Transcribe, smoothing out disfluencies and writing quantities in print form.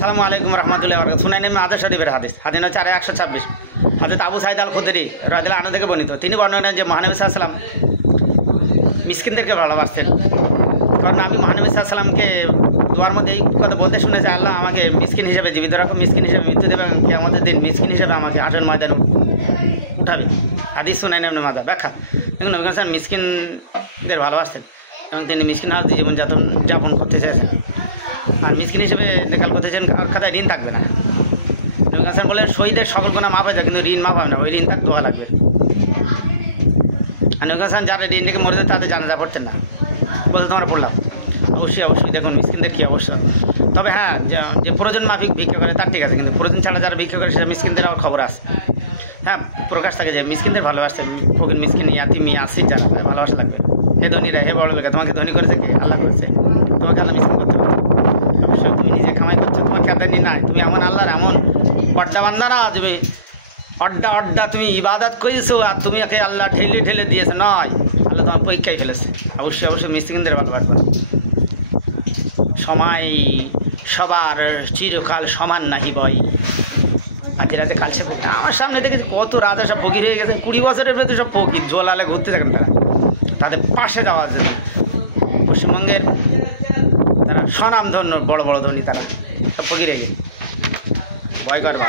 আসসালামু আলাইকুম রহমতুল্লাহ বরকাতুহু। সুনানে মাদা শরীফের হাদিস হাদিস 4126 হযরত আবু সাঈদ আল খুদরি রাদিয়াল্লাহু আনহু থেকে বর্ণিত। তিনি বর্ণনা করেন যে মহানবী সাল্লাল্লাহু আলাইহি ওয়াসাল্লাম মিসকিনদেরকে ভালোবাসতেন। কারণ আমি মহানবী সাল্লাল্লাহু আলাইহি ওয়াসাল্লামকে দোয়ার মধ্যে এই কথা বলতে শুনেছি, আল্লাহ আমাকে মিসকিন হিসেবে জীবিত রাখো, মিসকিন হিসেবে মৃত্যু দেবে এবং কিয়ামতের দিন মিসকিন হিসেবে আমাকে হাসরের ময়দানে উঠাবে। হাদিস সুনানে ইবনে মাজাহ। ব্যাখ্যা: দেখুন, নবী সাল্লাল্লাহু আলাইহি ওয়াসাল্লাম মিসকিনদের ভালোবাসতেন এবং তিনি মিসকিন হায়াত জীবন যাপন করতে চেয়েছেন। আর মিসকিন হিসেবে দেখাল করতেছেন, আর খাতায় ঋণ থাকবে না। নবী হাসান বলেন, শহীদের সকল গুনাহ মাফ হয়ে যায়, কিন্তু ঋণ মাফ হবে না, ওই ঋণ তার দোয়া লাগবে। আর নবী হাসান যারা ঋণ রেখে মরে যায় তাদের জানাজা পড়তেন না, বলতে তোমরা পড়লাম। অবশ্যই দেখুন মিসকিনদের কী অবস্থা। তবে হ্যাঁ, যে প্রয়োজন মাফিক ভিক্ষা করে তার ঠিক আছে, কিন্তু প্রয়োজন ছাড়া যারা ভিক্ষা করে সেটা মিসকিনদের আবার খবর আছে। হ্যাঁ, প্রকাশ থাকে যে মিসকিনদের ভালোবাসছে, ফকির মিসকিন ইয়াতিমি আসি যারা ভালোবাসা লাগবে। হে ধনীরা, হে বড় লোক, তোমাকে ধনী করেছে কে? আল্লাহ করেছে। তোমাকে আল্লাহ মিসকিন করতে পারে। অবশ্যই তুমি নিজে কামাই করছো, তোমার কেদানি নাই, তুমি এমন আল্লাহর এমন অড্ডা বান্দা না, তুমি অড্ডা তুমি ইবাদত করেছো আর তুমি একে আল্লাহ ঠেলে দিয়েছে নয়, আল্লাহ তোমার পরীক্ষায় ফেলেছে। অবশ্যই মিসকিনদের ভালোবাসবে। সময় সবার চিরকাল সমান নাহি বই। আজ রাতে কালসে ফকির আমার সামনে দেখেছি, কত রাজা সব ফকির হয়ে গেছে। 20 বছরের ভেতরে সব ফকির জোয়ালে ঘুরতে থাকেন তারা, তাদের পাশে যাওয়া যেত। পশ্চিমবঙ্গের তারা স্বনামধন্য বড় ধনী, তারা সব ফকির হয়ে গেছে, ভয় করবা।